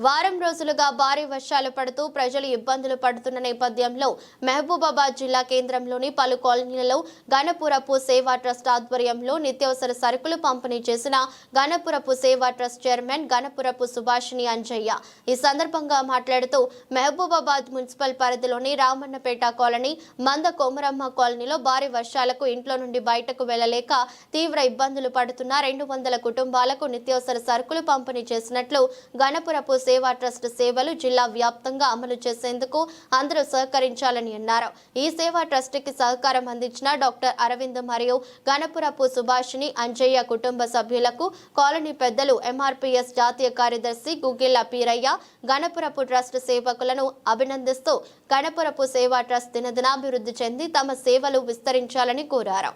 వారం రోజులుగా భారీ వర్షాలు పడుతూ ప్రజలు ఇబ్బందులు పడుతున్న నేపథ్యంలో మహబూబాబాద్ జిల్లా కేంద్రంలోని పలు కాలనీలలో గణపురపు సేవా ట్రస్ట్ ఆధ్వర్యంలో నిత్యావసర సరుకులు పంపిణీ చేసిన గణపురపు సేవా ట్రస్ట్ చైర్మన్ గణపురపు సుభాషిణి అంజయ్య. ఈ సందర్భంగా మాట్లాడుతూ మహబూబాబాద్ మున్సిపల్ పరిధిలోని రామన్నపేట కాలనీ మంద కొమరమ్మ కాలనీలో భారీ వర్షాలకు ఇంట్లో నుండి బయటకు వెళ్ళలేక తీవ్ర ఇబ్బందులు పడుతున్న రెండు వందల కుటుంబాలకు నిత్యావసర సరుకులు పంపిణీ చేసినట్లు గణపురపు సేవా ట్రస్ట్ సేవలు జిల్లా వ్యాప్తంగా అమలు చేసేందుకు అందరూ సహకరించాలని అన్నారు. ఈ సేవా ట్రస్ట్కి సహకారం అందించిన డాక్టర్ అరవింద్ మరియు గణపురపు సుభాషిని అంజయ్య కుటుంబ సభ్యులకు కాలనీ పెద్దలు ఎంఆర్పీఎస్ జాతీయ కార్యదర్శి గుగిల్ల పీరయ్య గణపురపు ట్రస్ట్ సేవకులను అభినందిస్తూ గణపురపు సేవా ట్రస్ట్ దినదినాభివృద్ధి చెంది తమ సేవలు విస్తరించాలని కోరారు.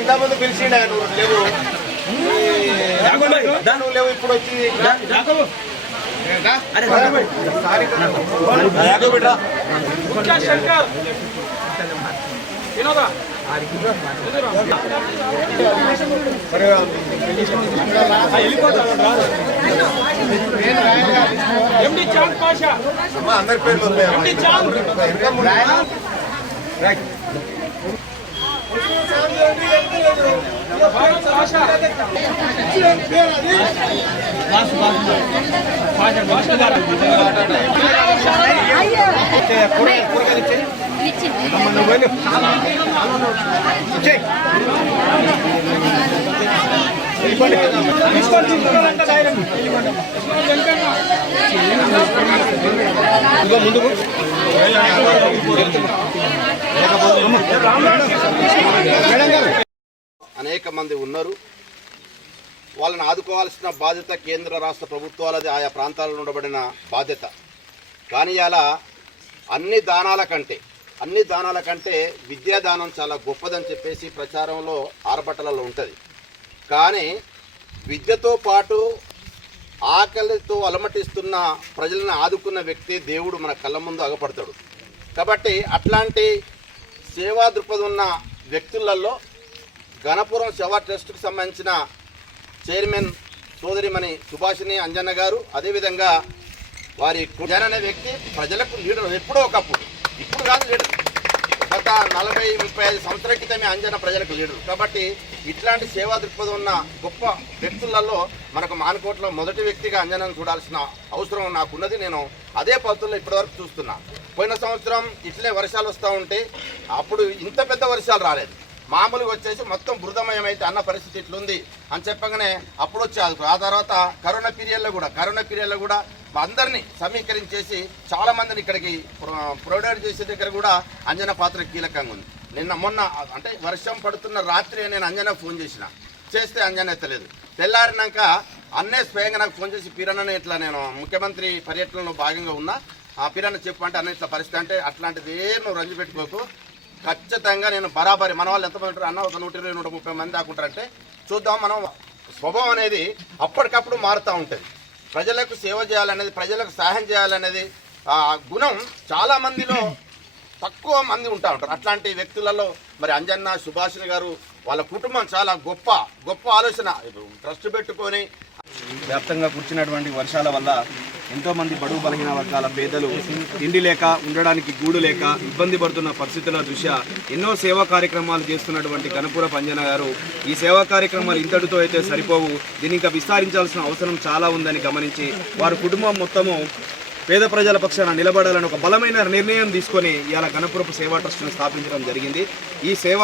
ఇంతకుముందు పిలిచిండే లేవు. లేవు. ఇప్పుడు వచ్చి అందరి పేర్లు ఇదిగో ముందుకు. మేడం గారు అనేక మంది ఉన్నారు. వాళ్ళని ఆదుకోవాల్సిన బాధ్యత కేంద్ర రాష్ట్ర ప్రభుత్వాలది ఆయా ప్రాంతాలలో ఉండబడిన బాధ్యత. కానీ అలా అన్ని దానాల కంటే అన్ని దానాల కంటే విద్యాదానం చాలా గొప్పదని చెప్పేసి ప్రచారంలో ఆరబట్టలలో ఉంటుంది. కానీ విద్యతో పాటు ఆకలితో అలమటిస్తున్న ప్రజలను ఆదుకున్న వ్యక్తి దేవుడు మన కళ్ళ ముందు అగపడతాడు కాబట్టి అట్లాంటి సేవా దృక్పథం ఉన్న వ్యక్తులలో గణపురం శవ ట్రస్ట్కి సంబంధించిన చైర్మన్ సోదరిమణి సుభాషిణి అంజన్న గారు అదేవిధంగా వారి జన్ అనే వ్యక్తి ప్రజలకు లీడర్ ఎప్పుడో ఒకప్పుడు. ఇప్పుడు కాదు లీడర్. గత నలభై ముప్పై ఐదు సంవత్సరాల క్రితమే అంజన ప్రజలకు లీడరు. కాబట్టి ఇట్లాంటి సేవా దృక్పథం ఉన్న గొప్ప వ్యక్తులలో మనకు మానకోటలో మొదటి వ్యక్తిగా అంజనను చూడాల్సిన అవసరం నాకున్నది. నేను అదే పద్ధతుల్లో ఇప్పటివరకు చూస్తున్నా. పోయిన సంవత్సరం ఇట్లే వర్షాలు వస్తూ ఉంటే అప్పుడు ఇంత పెద్ద వర్షాలు రాలేదు. మామూలుగా వచ్చేసి మొత్తం బృదమయమైతే అయితే అన్న పరిస్థితి ఇట్లుంది అని చెప్పగానే అప్పుడు వచ్చి ఆ తర్వాత కరోనా పీరియడ్లో కూడా కరోనా పీరియడ్లో కూడా అందరినీ సమీకరించేసి చాలా మందిని ఇక్కడికి ప్రొ- ప్రొవైడ్ చేసే దగ్గర కూడా అంజన పాత్ర కీలకంగా ఉంది. నిన్న మొన్న అంటే వర్షం పడుతున్న రాత్రి నేను అంజన ఫోన్ చేసిన. చేస్తే అంజన ఎత్తలేదు. తెల్లారినాక అన్నే స్వయంగా నాకు ఫోన్ చేసి పీరన్న ఇట్లా నేను ముఖ్యమంత్రి పర్యటనలో భాగంగా ఉన్నా. ఆ పీరన్న చెప్పు అంటే అన్న ఇట్లా పరిస్థితి. అంటే అట్లాంటిది ఏం నువ్వు రంజు పెట్టుకోకు ఖచ్చితంగా నేను బరాబరి మన వాళ్ళు ఎంతమంది ఉంటారు అన్న ఒక నూట ఇరవై నూట ముప్పై మంది దాకుంటారంటే చూద్దాం మనం. స్వభావం అనేది అప్పటికప్పుడు మారుతూ ఉంటుంది. ప్రజలకు సేవ చేయాలనేది ప్రజలకు సహాయం చేయాలనేది ఆ గుణం చాలా మందిలో తక్కువ మంది ఉంటా ఉంటారు. అట్లాంటి వ్యక్తులలో మరి అంజన్న సుభాషిణి గారు వాళ్ళ కుటుంబం చాలా గొప్ప గొప్ప ఆలోచన. ట్రస్ట్ పెట్టుకొని వ్యాప్తంగా కూర్చున్నటువంటి వర్షాల వల్ల ఎంతో మంది బడుగు బలహీన వర్గాల పేదలు తిండి లేక ఉండడానికి గూడు లేక ఇబ్బంది పడుతున్న పరిస్థితుల దృష్ట్యా ఎన్నో సేవా కార్యక్రమాలు చేస్తున్నటువంటి కనుపూర పంజన గారు. ఈ సేవా కార్యక్రమాలు ఇంతటితో అయితే సరిపోవు. దీన్ని ఇంకా విస్తరించాల్సిన అవసరం చాలా ఉందని గమనించి వారి కుటుంబం మొత్తము పేద ప్రజల పక్షాన నిలబడాలని ఒక బలమైన నిర్ణయం తీసుకొని ఇవాళ గణపురపు సేవా ట్రస్ట్ను స్థాపించడం జరిగింది. ఈ సేవా